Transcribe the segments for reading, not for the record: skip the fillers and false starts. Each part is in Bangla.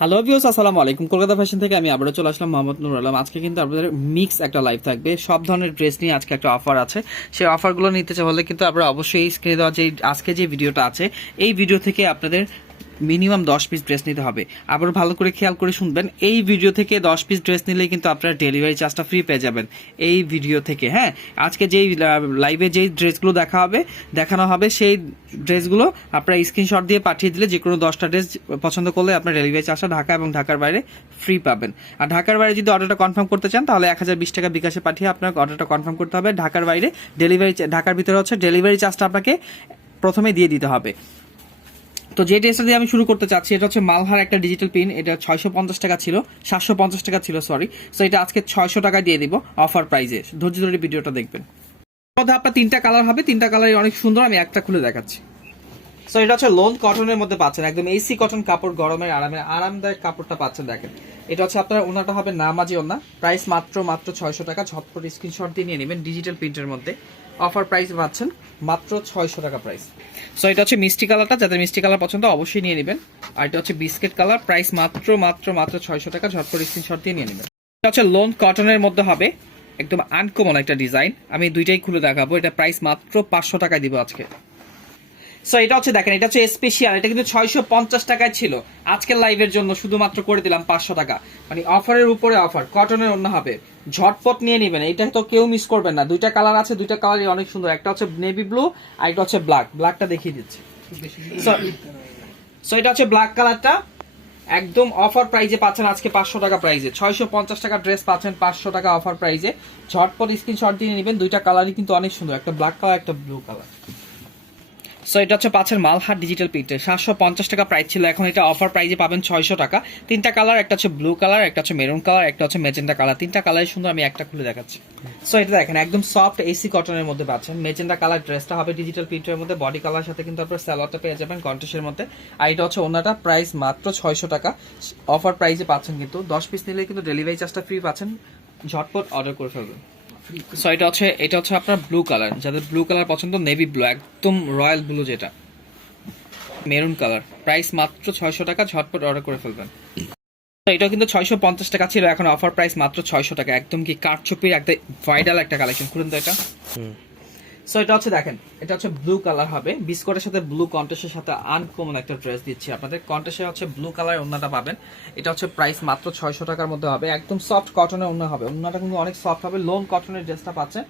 হ্যালো ভিউয়ার্স, আসসালামু আলাইকুম। কলকাতা ফ্যাশন থেকে আমি আবারও চলে আসলাম, মোহাম্মদ নুর আলম। আজকে কিন্তু আপনাদের মিক্স একটা লাইভ থাকবে, সব ধরনের ড্রেস নিয়ে আজকে একটা অফার আছে। সেই অফারগুলো নিতে হলে কিন্তু আপনারা অবশ্যই স্ক্রিনে দেওয়া যে আজকে যে ভিডিওটা আছে এই ভিডিও থেকে আপনাদের মিনিমাম 10 পিস ড্রেস নিতে হবে। আবার ভালো করে খেয়াল করে শুনবেন, এই ভিডিও থেকে 10 পিস ড্রেস নিলেই কিন্তু আপনারা ডেলিভারি চার্জটা ফ্রি পেয়ে যাবেন এই ভিডিও থেকে। হ্যাঁ, আজকে যেই লাইভে যেই ড্রেসগুলো দেখানো হবে সেই ড্রেসগুলো আপনারা স্ক্রিনশট দিয়ে পাঠিয়ে দিলে যে কোনো 10টা ড্রেস পছন্দ করলে আপনার ডেলিভারি চার্জটা ঢাকা এবং ঢাকার বাইরে ফ্রি পাবেন। আর ঢাকার বাইরে যদি অর্ডারটা কনফার্ম করতে চান তাহলে 1020 টাকা বিকাশে পাঠিয়ে আপনার অর্ডারটা কনফার্ম করতে হবে। ঢাকার বাইরে ঢাকার ভিতরে হচ্ছে ডেলিভারি চার্জটা আপনাকে প্রথমে দিয়ে দিতে হবে। তো যে ড্রেসটা দিয়ে আমি শুরু করতে চাচ্ছি, এটা হচ্ছে মালহার একটা ডিজিটাল পিন। এটা 650 টাকা ছিল, 750 টাকা ছিল, সরি। সো এটা আজকে 600 টাকা দিয়ে দিব অফার প্রাইজে। ধৈর্য ধরে ভিডিওটা দেখবেন। মধ্যে আপনার 3টা কালার হবে, 3টা কালারই অনেক সুন্দর। আমি একটা খুলে দেখাচ্ছি। সো এটা হচ্ছে লোন কটনের মধ্যে পাচ্ছেন, একদম এসি কটন কাপড়, গরমের আরামদায়ক কাপড়টা পাচ্ছেন। দেখেন, এটা হচ্ছে আপনার ওনাটা হবে নামাজি ওনা। প্রাইস মাত্র 600 টাকা। ঝটপট স্ক্রিনশট দিয়ে নিয়ে নেবেন। ডিজিটাল প্রিন্টের মধ্যে অফার প্রাইস পাচ্ছেন মাত্র 600 টাকা প্রাইস। সো এটা হচ্ছে মিষ্টি কালারটা, যাদের মিষ্টি কালার পছন্দ অবশ্যই নিয়ে নেবেন। আর এটা হচ্ছে বিস্কিট কালার, প্রাইস মাত্র 600 টাকা। ঝটপট স্ক্রিনশট দিয়ে নিয়ে নেবেন। এটা হচ্ছে লোন কটনের মধ্যে হবে, একদম আনকমন একটা ডিজাইন। আমি দুইটাই খুলে দেখাবো। এটা প্রাইস মাত্র 500 টাকায় দিব আজকে। সো এটা হচ্ছে দেখেন, এটা হচ্ছে স্পেশাল। এটা কিন্তু 650 টাকায় ছিল, আজকের লাইভের জন্য শুধুমাত্র করে দিলাম 500 টাকা। মানে অফারের উপরে অফার। কটনের অন্য হবে, ঝটপট নিয়ে নেবেন। এটা তো কেউ মিস করবেন না। দুইটা কালার আছে, দুইটা কালারই অনেক সুন্দর। একটা হচ্ছে নেভি ব্লু আর একটা হচ্ছে ব্ল্যাকটা দেখিয়ে দিচ্ছি। সো এটা হচ্ছে ব্ল্যাক কালারটা, একদম অফার প্রাইজে পাচ্ছেন আজকে 500 টাকা প্রাইজে। 650 টাকা ড্রেস পাচ্ছেন 500 টাকা অফার প্রাইজে। ঝটপট স্ক্রিনশট দিয়ে নেবেন। দুইটা কালারই কিন্তু অনেক সুন্দর, একটা ব্ল্যাক কালার একটা ব্লু কালার। সো এটা হচ্ছে পাচ্ছেন মালহার ডিজিটাল প্রিন্টে। 750 টাকা প্রাইস ছিল, এখন এটা অফার প্রাইজে পাবেন 600 টাকা। 3টা কালার, একটা হচ্ছে ব্লু কালার, একটা হচ্ছে মেরুন কালার, একটা হচ্ছে মেজেন্টা কালার। 3টা কালারই সুন্দর। আমি একটা খুলে দেখাচ্ছি। সো এটা দেখেন, একদম সফট এসি কটনের মধ্যে পাচ্ছেন। মেজেন্টা কালার ড্রেসটা হবে ডিজিটাল প্রিন্টের মধ্যে, বডি কালার সাথে কিন্তু আপনার সালোয়ারটা পেয়ে যাবেন কন্ট্রাস্টের মধ্যে। আর এটা হচ্ছে ওনাটা, প্রাইস মাত্র 600 টাকা। অফার প্রাইজে পাচ্ছেন, কিন্তু 10 পিস নিলে কিন্তু ডেলিভারি চার্জটা ফ্রি পাচ্ছেন। ঝটপট অর্ডার করে ফেলবেন। সো এটা হচ্ছে আপনার ব্লু কালার, যাদের ব্লু কালার পছন্দ, নেভি ব্লু, একদম রয়্যাল ব্লু যেটা, মেরুন কালার, প্রাইস মাত্র 600 টাকা। ঝটপট অর্ডার করে ফেলবেন। এটা কিন্তু 650 টাকা ছিল, এখন অফার প্রাইস মাত্র 600 টাকা। একদম কি কারচুপির একটা ভাইরাল একটা কালেকশন। খুলুন তো এটা। সো এটা হচ্ছে দেখেন, এটা হচ্ছে ব্লু কালার হবে, বিস্কুটের সাথে ব্লু কন্ট্রাস্টের সাথে আনকমন একটা ড্রেস দিচ্ছি আপনাদের। কন্ট্রাস্টে হচ্ছে ব্লু কালার ওন্নাটা পাবেন। এটা হচ্ছে প্রাইস মাত্র 600 টাকার মধ্যে হবে। একদম সফট কটনের ওন্না হবে, ওন্নাটা কিন্তু অনেক সফট হবে। লোন কটনের ড্রেসটা পাচ্ছেন।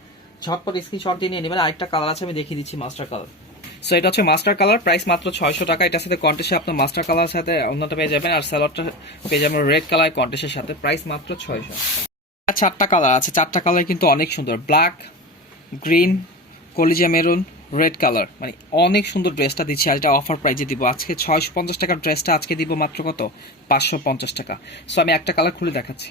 ঝটপট স্ক্রিনশট দিয়ে নিয়ে নেবেন। আরেকটা কালার আছে, আমি দেখিয়ে দিচ্ছি, মাস্টার কালার। সো এটা হচ্ছে মাস্টার কালার, প্রাইস মাত্র 600 টাকা। এটার সাথে কন্টেস্টে আপনার মাস্টার কালার সাথে অন্যটা পেয়ে যাবেন, আর স্যালোয়ারটা পেয়ে যাবেন রেড কালার কন্টেস্টের সাথে। প্রাইস মাত্র 600। 4টা কালার আছে, 4টা কালার কিন্তু অনেক সুন্দর। ব্ল্যাক, গ্রিন, কলিজা মেরুন, রেড কালার, মানে অনেক সুন্দর ড্রেসটা দিচ্ছি। আর এটা অফার প্রাইজে দিব আজকে। 650 টাকার ড্রেসটা আজকে দিব মাত্র কত, 550 টাকা। সো আমি একটা কালার খুলে দেখাচ্ছি।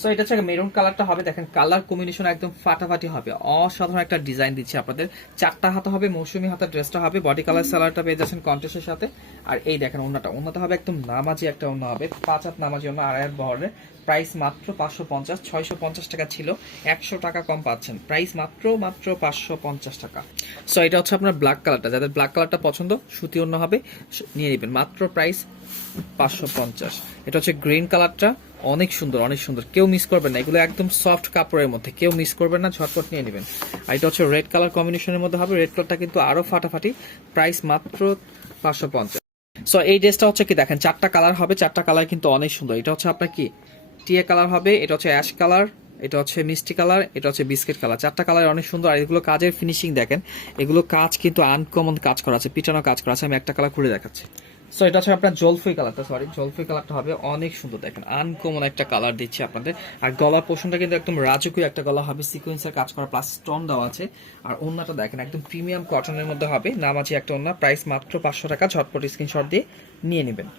সো এটা হচ্ছে মেরুন কালারটা হবে, দেখেন কালার কম্বিনেশন একদম ফাটাফাটি হবে। অসাধারণ একটা ডিজাইন দিচ্ছি আপনাদের। 4টা হাতা হবে, মৌসুমি হাতা ড্রেসটা হবে, বডি কালার সালোয়ারটা পেয়ে যাচ্ছেন কন্ট্রাস্টের সাথে। আর এই দেখেন ওন্নাটা হবে একদম নামাজি একটা ওন্না হবে, 5 হাত নামাজি ওন্না, আড়াই হাত বহরের। প্রাইস মাত্র 550। 650 টাকা ছিল, 100 টাকা কম পাচ্ছেন। প্রাইস মাত্র 550 টাকা। সো এটা হচ্ছে আপনার ব্ল্যাক কালারটা, যাদের ব্ল্যাক কালারটা পছন্দ সুতি ওন্না হবে, নিয়ে নেবেন। মাত্র প্রাইস 550। এটা হচ্ছে গ্রিন কালারটা, অনেক সুন্দর, অনেক সুন্দর, কেউ মিস করবেন না। এগুলো একদম সফট কাপড়ের মধ্যে, কেউ মিস করবেন না। ঝটপট নিয়ে নেবেন। আর এটা হচ্ছে রেড কালার কম্বিনেশনের মধ্যে হবে, রেড কালারটা কিন্তু আরো ফাটাফাটি। প্রাইস মাত্র 550। সো এই ড্রেসটা হচ্ছে কি দেখেন, 4টা কালার হবে, 4টা কালার কিন্তু অনেক সুন্দর। এটা হচ্ছে আপনার কি টিয়া কালার হবে, এটা হচ্ছে অ্যাশ কালার, এটা হচ্ছে মিষ্টি কালার, এটা হচ্ছে বিস্কিট কালার। 4টা কালার অনেক সুন্দর। আর এগুলো কাজের ফিনিশিং দেখেন, এগুলো কাজ কিন্তু আনকমন কাজ করা আছে, পিটানো কাজ করা আছে। আমি একটা কালার খুলে দেখাচ্ছি। সো এটা হচ্ছে আপনার জলফুই কালারটা হবে অনেক সুন্দর। দেখেন আনকমন একটা কালার দিচ্ছি আপনাদের। আর গলার পোর্শনটা কিন্তু একদম রাজকীয় একটা গলা হবে, সিকোয়েন্সের কাজ করা প্লাস স্টোন দেওয়া আছে। আর ওন্নাটা দেখেন একদম প্রিমিয়াম কটনের মধ্যে হবে, নামাজি একটা ওন্না। প্রাইস মাত্র 500 টাকা। ঝটপট স্ক্রিনশট দিয়ে নিয়ে নেবেন।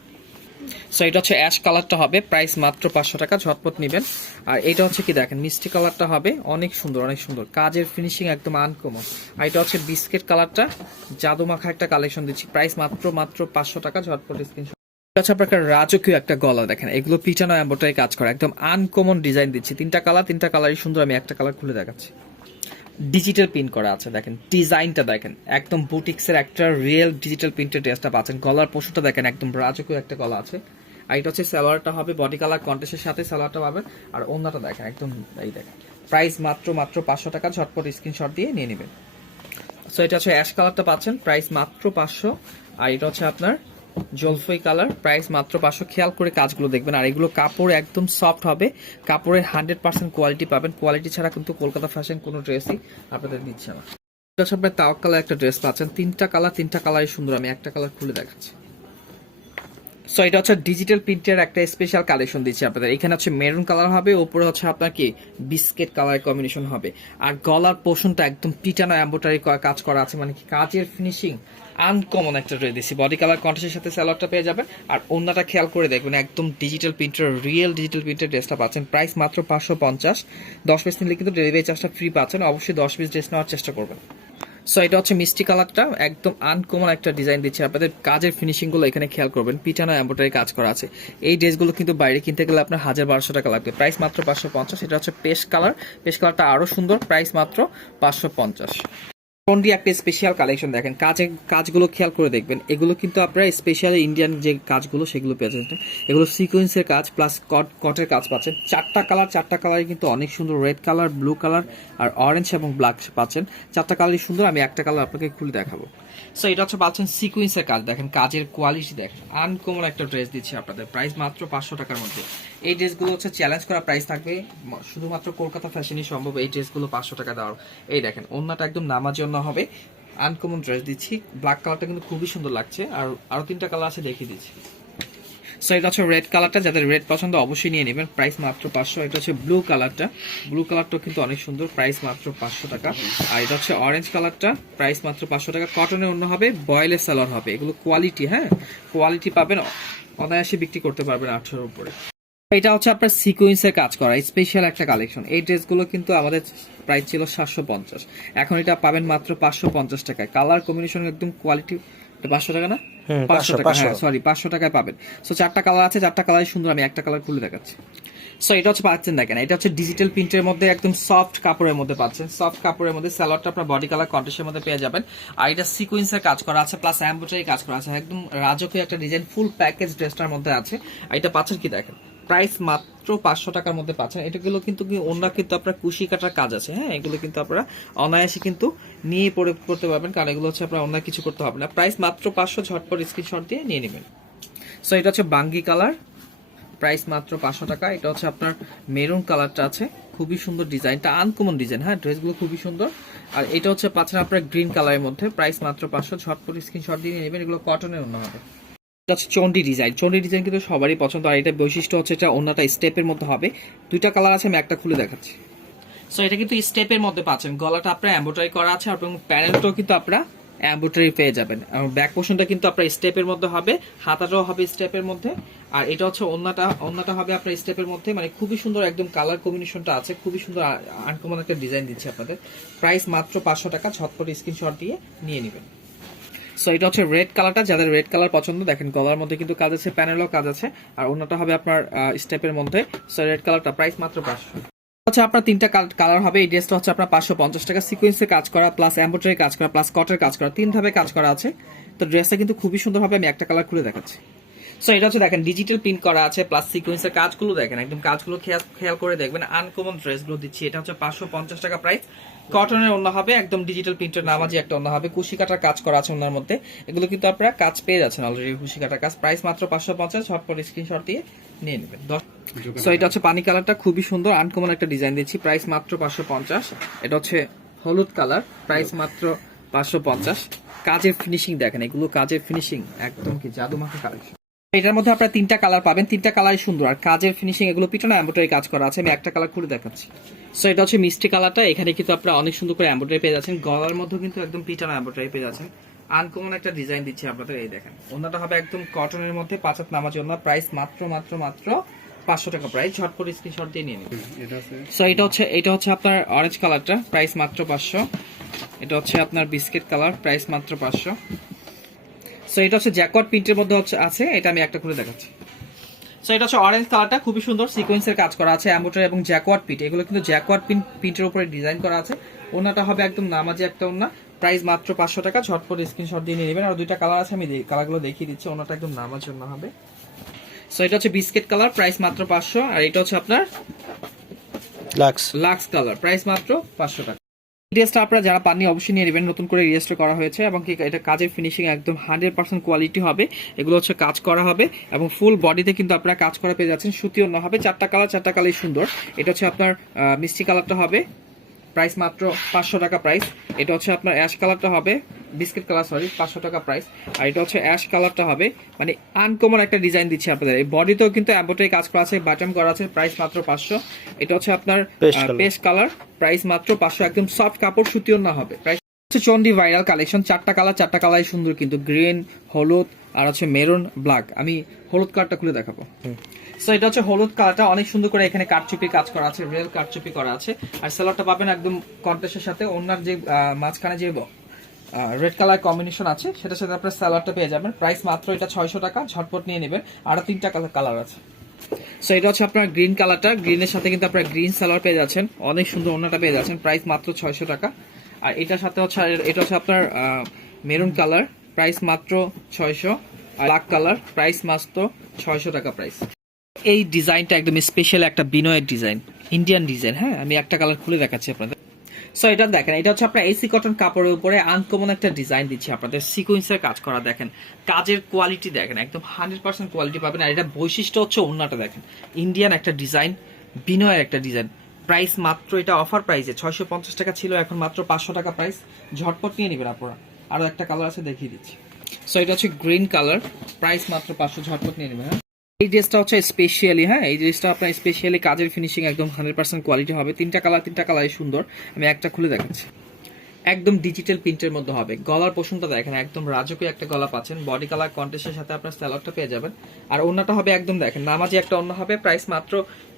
সো এটা হচ্ছে অ্যাশ কালারটা হবে, প্রাইস মাত্র 500 টাকা। ঝটপট নেবেন। আর এটা হচ্ছে কি দেখেন, মিষ্টি কালারটা হবে, অনেক সুন্দর, অনেক সুন্দর, কাজের ফিনিশিং একদম আনকমন। আর এটা হচ্ছে বিস্কিট কালারটা, জাদু মাখা একটা কালেকশন দিচ্ছি। প্রাইস মাত্র 500 টাকা। ঝটপট স্ক্রিনশট। এটা হচ্ছে আপনার রাজকীয় একটা গলা, দেখেন এগুলো পিটানো এমব্রয়ডারি কাজ করা, একদম আনকমন ডিজাইন দিচ্ছি। 3টা কালার, 3টা কালারই সুন্দর। আমি একটা কালার খুলে দেখাচ্ছি। ডিজিটাল প্রিন্ট করা আছে, দেখেন ডিজাইনটা দেখেন, একদম বুটিক্সের একটা রিয়েল ডিজিটাল প্রিন্টের ড্রেসটা পাচ্ছেন। গলার পশুটা দেখেন, একদম রাজকীয় একটা গলা আছে। আর এটা হচ্ছে সালোয়ারটা হবে বডি কালার কন্ট্রাস্টের সাথে সালোয়ারটা পাবেন। আর ওন্নাটা দেখেন একদম এই দেখেন, প্রাইস মাত্র 500 টাকা, ঝটপট স্ক্রিনশট দিয়ে নিয়ে নেবেন। সো এটা হচ্ছে অ্যাশ কালারটা পাচ্ছেন, প্রাইস মাত্র 500। আর এটা হচ্ছে আপনার জলফাই কালার, প্রাইস মাত্র 500। খেয়াল করে কাজগুলো দেখবেন, আর এগুলো কাপড় একদম সফট হবে, কাপড়ের 100% কোয়ালিটি পাবেন। কোয়ালিটি ছাড়া কিন্তু কলকাতা ফ্যাশন কোনো ড্রেসই আপনাদের দিচ্ছে না। এটা হচ্ছে আপনার তাওয়াক্কাল একটা ড্রেস পাচ্ছেন, তিনটা কালারই সুন্দর, আমি একটা কালার খুলে দেখাচ্ছি। সো এটা হচ্ছে ডিজিটাল প্রিন্টের একটা স্পেশাল কালেকশন দিচ্ছি আপনাদের। এখানে হচ্ছে মেরুন কালার হবে, উপরে হচ্ছে আপনার কি বিস্কিট কালার কম্বিনেশন হবে। আর গলার পোর্শনটা একদম পিটানো এমব্রয়ডারি কাজ করা আছে, মানে কি কাজের ফিনিশিং আনকমন একটা ড্রেস দিচ্ছি। বডি কালার কন্ট্রাস্টের সাথে সালোয়ারটা পেয়ে যাবেন। আর ওন্নাটা খেয়াল করে দেখবেন, একদম ডিজিটাল প্রিন্টের, রিয়েল ডিজিটাল প্রিন্টের ড্রেসটা পাচ্ছেন, প্রাইস মাত্র 550। 10 পিস নিলে কিন্তু ডেলিভারি চার্জটা ফ্রি পাচ্ছেন। অবশ্যই 10 পিস ড্রেস নেওয়ার চেষ্টা করবেন। সো এটা হচ্ছে মিষ্টি কালারটা, একদম আনকমন একটা ডিজাইন দিচ্ছে আপনাদের। কাজের ফিনিশিং গুলো এখানে খেয়াল করবেন, পিটানো এমব্রয়ডারি কাজ করা আছে। এই ড্রেসগুলো কিন্তু বাইরে কিনতে গেলে আপনার 1200 টাকা লাগবে, প্রাইস মাত্র 550। এটা হচ্ছে পেস্ট কালার, পেস্ট কালারটা আরো সুন্দর, প্রাইস মাত্র 550। টন্ডি একটা স্পেশাল কালেকশন দেখেন, কাজগুলো খেয়াল করে দেখবেন। এগুলো কিন্তু আপনারা স্পেশালি ইন্ডিয়ান যে কাজগুলো সেগুলো পেয়েছেন, এগুলো সিকোয়েন্সের কাজ প্লাস কটের কাজ পাচ্ছেন। চারটা কালারই কিন্তু অনেক সুন্দর, রেড কালার, ব্লু কালার আর অরেঞ্জ এবং ব্ল্যাক পাচ্ছেন। চারটা কালারই সুন্দর, আমি একটা কালার আপনাকে খুলে দেখাবো। সো এটা হচ্ছে পাচ্ছেন সিকোয়েন্সের কাজ, দেখেন কাজের কোয়ালিটি দেখেন, আনকমন একটা ড্রেস দিচ্ছি আপনাদের, প্রাইস মাত্র 500 টাকার মধ্যে। এই ড্রেসগুলো হচ্ছে চ্যালেঞ্জ করা প্রাইস থাকবে, শুধুমাত্র কলকাতা ফ্যাশনই সম্ভব এই ড্রেসগুলো 500 টাকা দেওয়ার। এই দেখেন ওন্নাটা একদম নামাজি ওন্না হবে, আনকমন ড্রেস দিচ্ছি। ব্ল্যাক কালারটা কিন্তু খুবই সুন্দর লাগছে, আর আরো 3টা কালার আছে দেখিয়ে দিচ্ছি। সো এটা হচ্ছে রেড কালারটা, যাদের রেড পছন্দ অবশ্যই নিয়ে নেবেন, প্রাইস মাত্র 500। এটা হচ্ছে ব্লু কালারটা, ব্লু কালারটাও কিন্তু অনেক সুন্দর, প্রাইস মাত্র 500 টাকা। আর এটা হচ্ছে অরেঞ্জ কালারটা, প্রাইস মাত্র 500 টাকা। কটনের অন্য হবে, বয়েলের সালোয়ার হবে, এগুলো কোয়ালিটি, হ্যাঁ কোয়ালিটি পাবেন, অনায়াসে বিক্রি করতে পারবেন 800-এর উপরে। এটা হচ্ছে আপনার সিকোয়েন্সের কাজ করা স্পেশাল একটা কালেকশন। এই ড্রেসগুলো কিন্তু আমাদের প্রাইস ছিল 750, এখন এটা পাবেন মাত্র 550 টাকায়। কালার কম্বিনেশন একদম কোয়ালিটি, 500 টাকা না, 500 টাকা, হ্যাঁ সরি 500 টাকায় পাবেন। সো চারটা কালার আছে, চারটা কালারই সুন্দর, আমি একটা কালার খুলে দেখাচ্ছি। সো এটা হচ্ছে পাচ্ছেন দেখেন, এটা হচ্ছে ডিজিটাল প্রিন্টের মধ্যে একদম সফট কাপড়ের মধ্যে পাচ্ছেন, সফট কাপড়ের মধ্যে সালোয়ারটা আপনার বডি কালার কন্ট্রাস্টের মধ্যে পেয়ে যাবেন। আর এটা সিকোয়েন্সের কাজ করা আছে প্লাস এমব্রয়ডারি কাজ করা আছে, একদম রাজকীয় একটা ডিজাইন, ফুল প্যাকেজ ড্রেসটার মধ্যে আছে। আর এটা পাচ্ছেন কি দেখেন, প্রাইস মাত্র 500 টাকার মধ্যে পাচ্ছেন। এটাগুলো কিন্তু অন্য কিন্তু আপনার কুশি কাটার কাজ আছে, হ্যাঁ এগুলো কিন্তু আপনারা অনায়াসে কিন্তু নিয়ে পরে করতে পারবেন, কারণ এগুলো হচ্ছে আপনার অন্য কিছু করতে হবে না। প্রাইস মাত্র 500, ঝটপট স্ক্রিনশট দিয়ে নিয়ে নেবেন। সো এটা হচ্ছে বাঙ্গি কালার, প্রাইস মাত্র 500 টাকা। এটা হচ্ছে আপনার মেরুন কালারটা আছে, খুবই সুন্দর ডিজাইনটা, আনকমন ডিজাইন, হ্যাঁ ড্রেসগুলো খুবই সুন্দর। আর এটা হচ্ছে পাচ্ছেন আপনার গ্রিন কালারের মধ্যে, প্রাইস মাত্র 500, ঝটপট স্ক্রিনশট দিয়ে নেবেন। এগুলো কটনের অন্য হবে। এটা হচ্ছে চন্ডি ডিজাইন, চন্ডি ডিজাইন কিন্তু সবারই পছন্দ। আর এটা বৈশিষ্ট্য হচ্ছে এটা অন্যটা স্টেপের মধ্যে হবে, 2টা কালার আছে, আমি একটা খুলে দেখাচ্ছি। সো এটা কিন্তু স্টেপের মধ্যে পাচ্ছেন, গলাটা আপনার এমব্রয়ডারি করা আছে এবং প্যানেলটাও কিন্তু আপনারা এমব্রয়ডারি পেয়ে যাবেন। ব্যাক পোর্শনটা কিন্তু আপনার স্টেপের মধ্যে হবে, হাতাটাও হবে স্টেপের মধ্যে। আর এটা হচ্ছে ওন্নাটা হবে আপনার স্টেপের মধ্যে, মানে খুবই সুন্দর, একদম কালার কম্বিনেশনটা আছে, খুবই সুন্দর আনকমন একটা ডিজাইন দিচ্ছে আপনাদের। প্রাইস মাত্র 500 টাকা, ঝটপট স্ক্রিনশট দিয়ে নিয়ে নেবেন। সো এটা হচ্ছে রেড কালারটা, যাদের রেড কালার পছন্দ, দেখেন গলার মধ্যে কিন্তু কাজ আছে, প্যানেলও কাজ আছে, আর ওন্নাটা হবে আপনার স্টেপের মধ্যে। সো রেড কালারটা প্রাইস মাত্র 500। হচ্ছে আপনার 3টা কালার হবে। এই ড্রেসটা হচ্ছে আপনার 550 টাকা, সিকোয়েন্সে কাজ করা প্লাস এমব্রয়ডারি কাজ করা প্লাস কটের কাজ করা, 3 ধাপে কাজ করা আছে। তো ড্রেসটা কিন্তু খুবই সুন্দর হবে, আমি একটা কালার খুলে দেখাচ্ছি। সো এটা হচ্ছে দেখেন ডিজিটাল প্রিন্ট করা আছে প্লাস সিকোয়েন্সের কাজগুলো দেখেন, একদম কাজগুলো খেয়াল করে দেখবেন, আনকমন ড্রেসগুলো দিচ্ছি। এটা হচ্ছে 550 টাকা প্রাইস। কটনের অন্য হবে, একদম ডিজিটাল প্রিন্টের নামাজি একটা অন্য হবে, কুশি কাটার কাজ করা আছে ওনার মধ্যে। এগুলো কিন্তু আপনারা কাজ পেয়ে যাচ্ছেন অলরেডি, কুশি কাটার কাজ। প্রাইস মাত্র 550, ঝটপট স্ক্রিনশট দিয়ে নিয়ে নেবেন। সো এটা হচ্ছে পানি কালারটা, খুবই সুন্দর আনকমন একটা ডিজাইন দিচ্ছি, প্রাইস মাত্র 550। এটা হচ্ছে হলুদ কালার, প্রাইস মাত্র 550। কাজের ফিনিশিং দেখেন, এগুলো কাজের ফিনিশিং একদম কি জাদুমাখা কালেকশন। এটার মধ্যে আপনারা 3টা কালার পাবেন, 3টা কালারই সুন্দর, আর কাজের ফিনিশিং এগুলো পিছনে এমব্রয়ডারি কাজ করা আছে, আমি একটা কালার খুলে দেখাচ্ছি। সো এটা হচ্ছে মিষ্টি কালারটা, এখানে কিন্তু আপনারা অনেক সুন্দর করে এমব্রয়ডারি পেয়ে যাচ্ছেন, গলার মধ্যে কিন্তু একদম পিছনে এমব্রয়ডারি পেয়ে যাচ্ছেন, আনকমন একটা ডিজাইন দিচ্ছি আপনাদের। এই দেখেন ওন্নাটা হবে একদম কটনের মধ্যে, 5 হাত নামাজি ওন্না, প্রাইস মাত্র 500 টাকা প্রাইস, ঝটপট স্ক্রিনশট দিয়ে নিয়ে নিন। সো এটা হচ্ছে আপনার অরেঞ্জ কালারটা, প্রাইস মাত্র 500। এটা হচ্ছে আপনার বিস্কিট কালার, প্রাইস মাত্র 500। সো এটা হচ্ছে জ্যাকওয়ার্ড প্রিন্টের মধ্যে আছে, এটা আমি একটা খুলে দেখাচ্ছি। সো এটা হচ্ছে অরেঞ্জ কালারটা, খুবই সুন্দর সিকোয়েন্সের কাজ করা আছে, এমব্রয়ডারি এবং জ্যাকওয়ার্ড প্রিন্ট, এগুলো কিন্তু জ্যাকওয়ার্ড প্রিন্টের উপরে ডিজাইন করা আছে। ওন্নাটা হবে একদম নামাজি একটা ওন্না, প্রাইস মাত্র 500 টাকা, ঝটপট স্ক্রিনশট দিয়ে নিয়ে নেবেন। আর 2টা কালার আছে, আমি কালারগুলো দেখিয়ে দিচ্ছি। ওন্নাটা একদম নামাজি ওন্না হবে, সো এটা হচ্ছে বিস্কিট কালার, প্রাইস মাত্র 500। আর এটা হচ্ছে আপনার লাক্স কালার, প্রাইস মাত্র 500 টাকা। ড্রেসটা আপনারা যারা পাননি অবশ্যই নিয়ে নেবেন, নতুন করে রিস্টোর করা হয়েছে এবং কি এটা কাজের ফিনিশিং একদম 100% কোয়ালিটি হবে। এগুলো হচ্ছে কাজ করা হবে এবং ফুল বডিতে কিন্তু আপনারা কাজ করা পেয়ে যাচ্ছেন। সুতি ওড়না হবে, চারটা কালারই সুন্দর। এটা হচ্ছে আপনার মিষ্টি কালারটা হবে, প্রাইস মাত্র 500 টাকা প্রাইস। এটা হচ্ছে আপনার অ্যাশ কালারটা হবে, বিস্কিট কালার 500 টাকা প্রাইস। আর এটা হচ্ছে অ্যাশ কালারটা হবে, মানে আনকমন একটা ডিজাইন দিচ্ছি আপনাদের। এই বডিতেও কিন্তু এমব্রয়ডারি কাজ করা আছে, বাটন করা আছে, প্রাইস মাত্র 500। এটা হচ্ছে আপনার পেস্ট কালার, প্রাইস মাত্র 500। একদম সফট কাপড়, সুতি ওড়না হবে। প্রাইস হচ্ছে চন্ডি ভাইরাল কালেকশন, চারটা কালারই সুন্দর কিন্তু, গ্রিন, হলুদ আর হচ্ছে মেরুন, ব্ল্যাক। আমি হলুদ কালারটা খুলে দেখাবো। সো এটা হচ্ছে হলুদ কালারটা, অনেক সুন্দর করে এখানে কারচুপি কাজ করা আছে, রিয়েল কারচুপি করা আছে। আর সালোয়ারটা পাবেন একদম কন্ট্রাস্টের সাথে, ওনার যে মাঝখানে যে রেড কালার কম্বিনেশন আছে সেটার সাথে আপনার সালোয়ারটা পেয়ে যাবেন। প্রাইস মাত্র এটা 600 টাকা, ঝটপট নিয়ে নেবেন। আরো 3টা কালার আছে। সো এটা হচ্ছে আপনার গ্রিন কালারটা, গ্রিনের সাথে কিন্তু আপনার গ্রিন সালোয়ার পেয়ে যাচ্ছেন, অনেক সুন্দর ওনাটা পেয়ে যাচ্ছেন। প্রাইস মাত্র 600 টাকা। আর এটার সাথে হচ্ছে এটা হচ্ছে আপনার মেরুন কালার, প্রাইস মাত্র 600। আর ব্ল্যাক কালার, প্রাইস মাত্র 600 টাকা প্রাইস। এই ডিজাইনটা একদম স্পেশাল একটা বিনয়ের ডিজাইন, ইন্ডিয়ান ডিজাইন। হ্যাঁ, আমি একটা কালার খুলে দেখাচ্ছি আপনাদের। সো এটা দেখেন, এটা হচ্ছে আপনার এসি কটন কাপড়ের উপরে আনকমন একটা ডিজাইন দিচ্ছি আপনাদের, সিকোয়েন্সের কাজ করা। দেখেন কাজের কোয়ালিটি দেখেন, একদম 100% কোয়ালিটি পাবেন। আর এটা বৈশিষ্ট্য হচ্ছে ওড়নাটা দেখেন, ইন্ডিয়ান একটা ডিজাইন, বিনয়ের একটা ডিজাইন। প্রাইস মাত্র এটা অফার প্রাইসে 650 টাকা ছিল, এখন মাত্র 500 টাকা প্রাইস। ঝটপট নিয়ে নেবেন আপনারা। আরো একটা কালার আছে, দেখিয়ে দিচ্ছি। সো এটা হচ্ছে গ্রিন কালার, প্রাইস মাত্র 500, ঝটপট নিয়ে নেবেন। হ্যাঁ, এই ড্রেসটা হচ্ছে স্পেশালি, হ্যাঁ এই ড্রেসটা আপনার স্পেশালি কাজের ফিনিশিং একদম 100% কোয়ালিটি হবে। 3টা কালারই সুন্দর। আমি একটা খুলে দেখাচ্ছি। একদম ডিজিটাল প্রিন্টের মধ্যে হবে। গলার পোষণটা দেখেন, একদম রাজকীয় একটা গলা পাচ্ছেন। বডি কালার কন্ট্রাস্টের সাথে আপনার সালোয়ারটা পেয়ে যাবেন। আর ওড়নাটা হবে একদম দেখেন নামাজি একটা ওড়না হবে। প্রাইস মাত্র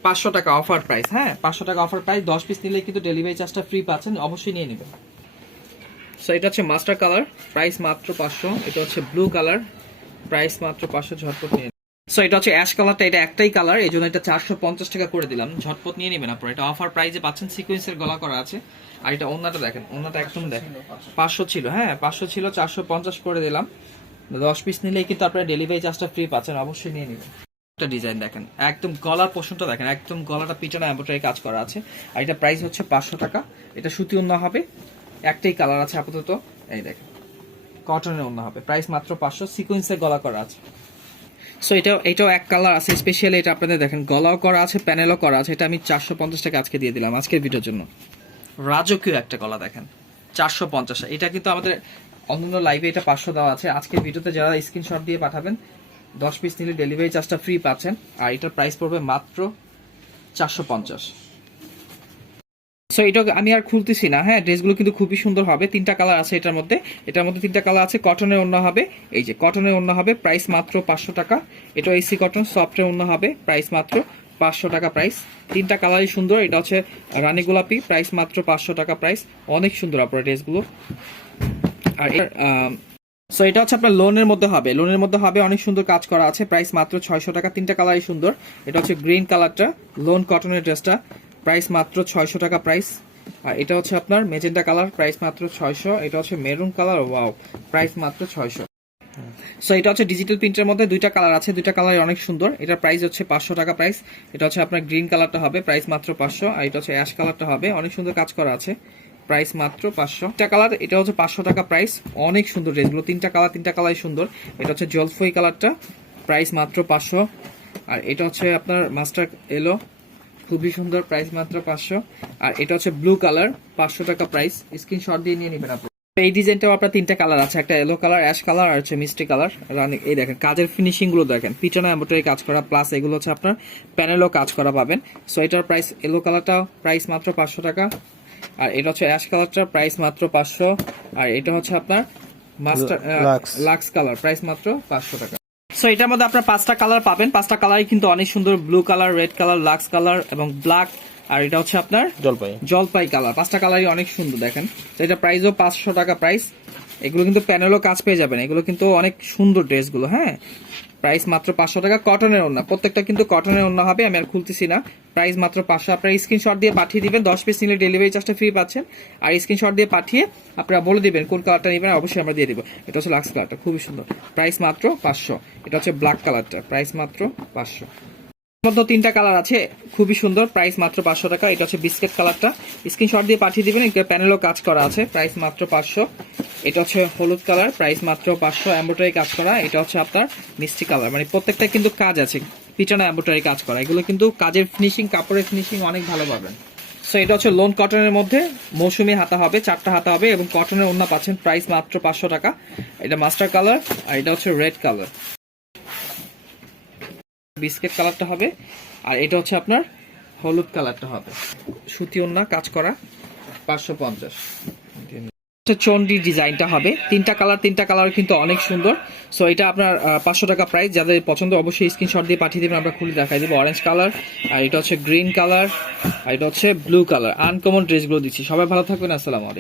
500 টাকা অফার প্রাইস। হ্যাঁ, 500 টাকা অফার প্রাইস। 10 পিস নিলে কিন্তু ডেলিভারি চার্জটা ফ্রি পাচ্ছেন, অবশ্যই নিয়ে নেবেন। সো এটা হচ্ছে মাস্টার কালার, প্রাইস মাত্র 500। এটা হচ্ছে ব্লু কালার, প্রাইস মাত্র 500, ঝটপট নিয়ে। সো এটা হচ্ছে অ্যাশ কালারটা, এটা একটাই কালার, এই জন্য এটা 450 টাকা করে দিলাম, ঝটপট নিয়ে নেবেন আপনারা। এটা অফার প্রাইসে পাচ্ছেন, সিকোয়েন্সের গলা করা আছে। আর এটা ওন্নাটা দেখেন, ওন্নাটা একদম দেখেন 500 ছিল, হ্যাঁ 500 ছিল, 450 করে দিলাম। 10 পিস নিলেই কিন্তু আপনারা ডেলিভারি চার্জটা ফ্রি পাচ্ছেন, অবশ্যই নিয়ে নেবেন। একটা ডিজাইন দেখেন, একদম গলার পোষণটা দেখেন, একদম গলাটা পিছনে এমব্রয়ডারি কাজ করা আছে। আর এটা প্রাইস হচ্ছে 500 টাকা। এটা সুতি ওন্না হবে, একটাই কালার আছে আপাতত, এই দেখেন কটনের ওন্না হবে। প্রাইস মাত্র 500, সিকোয়েন্সের গলা করা আছে। সো এটাও এক কালার আছে স্পেশালি, এটা আপনাদের দেখেন গলাও করা আছে, প্যানেলও করা আছে। এটা আমি 450 টাকা আজকে দিয়ে দিলাম আজকের ভিডিওর জন্য। রাজকীয় একটা গলা দেখেন, 450। এটা কিন্তু আমাদের অন্যান্য লাইভে এটা 500 দেওয়া আছে। আজকের ভিডিওতে যারা স্ক্রিনশট দিয়ে পাঠাবেন 10 পিস নিলে ডেলিভারি চার্জটা ফ্রি পাচ্ছেন। আর এটার প্রাইস পড়বে মাত্র 450। সো এটা আমি আর খুলতেছি না। হ্যাঁ, ড্রেসগুলো কিন্তু খুবই সুন্দর হবে। 3টা কালার আছে এটার মধ্যে 3টা কালার আছে। কটনের ওড়না হবে, এই যে কটনের ওড়না হবে, প্রাইস মাত্র 500 টাকা। এটা এসি কটন সফটের ওড়না হবে, প্রাইস মাত্র 500 টাকা প্রাইস। 3টা কালারই সুন্দর। এটা হচ্ছে রানী গোলাপি, প্রাইস মাত্র 500 টাকা প্রাইস। অনেক সুন্দর আপনার ড্রেসগুলো। আর সো এটা হচ্ছে আপনার লোনের মধ্যে হবে, অনেক সুন্দর কাজ করা আছে। প্রাইস মাত্র 600 টাকা। 3টা কালারই সুন্দর। এটা হচ্ছে গ্রিন কালারটা, লোন কটনের ড্রেসটা, প্রাইস মাত্র 600 টাকা প্রাইস। আর এটা হচ্ছে আপনার মেজেন্টা কালার, প্রাইস মাত্র 600। এটা হচ্ছে মেরুন কালার, ওয়াও, প্রাইস মাত্র 600। সো এটা হচ্ছে ডিজিটাল প্রিন্টের মধ্যে 2টা কালার আছে, 2টা কালার অনেক সুন্দর। এটার প্রাইস হচ্ছে 500 টাকা প্রাইস। এটা হচ্ছে আপনার গ্রিন কালারটা হবে, প্রাইস মাত্র 500। আর এটা হচ্ছে অ্যাশ কালারটা হবে, অনেক সুন্দর কাজ করা আছে, প্রাইস মাত্র 500 কালার। এটা হচ্ছে 500 টাকা প্রাইস। অনেক সুন্দর ড্রেসগুলো, 3টা কালারই সুন্দর। এটা হচ্ছে জলফই কালারটা, প্রাইস মাত্র 500। আর এটা হচ্ছে আপনার মাস্টার এলো, খুবই সুন্দর, প্রাইস মাত্র 500। আর এটা হচ্ছে ব্লু কালার, 500 টাকা প্রাইস। স্ক্রিনশট দিয়ে নিয়ে নেবেন আপনি। এই ডিজাইনটাও আপনার 3টা কালার আছে, একটা ইয়েলো কালার, অ্যাশ কালার আর হচ্ছে মিষ্টি কালার। এই দেখেন কাজের ফিনিশিং গুলো দেখেন, পিছনে এমব্রয়ডারি কাজ করা, প্লাস এগুলো হচ্ছে আপনার প্যানেলও কাজ করা পাবেন। সো এটার প্রাইস, ইয়েলো কালারটা প্রাইস মাত্র 500 টাকা। আর এটা হচ্ছে অ্যাশ কালারটা, প্রাইস মাত্র 500। আর এটা হচ্ছে আপনার মাস্টার লাক্স কালার, প্রাইস মাত্র 500 টাকা। সো এটার মধ্যে আপনার 5টা কালার পাবেন, 5টা কালারই কিন্তু অনেক সুন্দর। ব্লু কালার, রেড কালার, লাক্স কালার এবং ব্ল্যাক। আর এটা হচ্ছে আপনার জলপাই কালার। 5টা কালারই অনেক সুন্দর দেখেন। তো এটা প্রাইসও 500 টাকা প্রাইস। এগুলো কিন্তু প্যানেলও কাজ পেয়ে যাবেন, এগুলো কিন্তু অনেক সুন্দর ড্রেসগুলো। হ্যাঁ, প্রাইস মাত্র 500 টাকা। কটনের ওড়না, প্রত্যেকটা কিন্তু কটনের ওড়না হবে, আমি আর খুলতেছি না। প্রাইস মাত্র 500। আপনারা স্ক্রিনশট দিয়ে পাঠিয়ে দিবেন, 10 পিস নিলে ডেলিভারি চার্জটা ফ্রি পাচ্ছেন। আর স্ক্রিনশট দিয়ে পাঠিয়ে আপনারা বলে দিবেন কোন কালারটা নেবেন, অবশ্যই আমরা দিয়ে দিব। এটা হচ্ছে লাক্স কালারটা, খুবই সুন্দর, প্রাইস মাত্র 500। এটা হচ্ছে ব্ল্যাক কালারটা, প্রাইস মাত্র 500। মধ্যে 3টা কালার আছে, খুবই সুন্দর, প্রাইস মাত্র 500 টাকা। এটা হচ্ছে বিস্কিট কালারটা, স্ক্রিনশট দিয়ে পাঠিয়ে দিবেন, এটা প্যানেলও কাজ করা আছে, প্রাইস মাত্র 500। এটা হচ্ছে হলুদ কালার, প্রাইস মাত্র 500, এমব্রয়ডারি কাজ করা। এটা হচ্ছে আপনার মিষ্টি কালার, মানে প্রত্যেকটা কিন্তু কাজ আছে, পিছনে এমব্রয়ডারি কাজ করা। এগুলো কিন্তু কাজের ফিনিশিং, কাপড়ের ফিনিশিং অনেক ভালো পাবেন। সো এটা হচ্ছে লোন কটনের মধ্যে মৌসুমি হাতা হবে, 4টা হাতা হবে এবং কটনের ওড়না পাচ্ছেন, প্রাইস মাত্র 500 টাকা। এটা মাস্টার কালার, আর এটা হচ্ছে রেড কালার, বিস্কিট কালারটা হবে। আর এটা হচ্ছে আপনার হলুদ কালারটা হবে, সুতি ওড়না কাজ করা, 550। চন্ডি ডিজাইনটা হবে, 3টা কালার, 3টা কালার কিন্তু অনেক সুন্দর। সো এটা আপনার 500 টাকা প্রাইস। যাদের পছন্দ অবশ্যই স্ক্রিনশট দিয়ে পাঠিয়ে দেবেন, আমরা খুলে দেখাই দেবো। অরেঞ্জ কালার, আর এটা হচ্ছে গ্রিন কালার, আর এটা হচ্ছে ব্লু কালার। আনকমন ড্রেসগুলো দিচ্ছি। সবাই ভালো থাকবেন, আসসালামু আলাইকুম।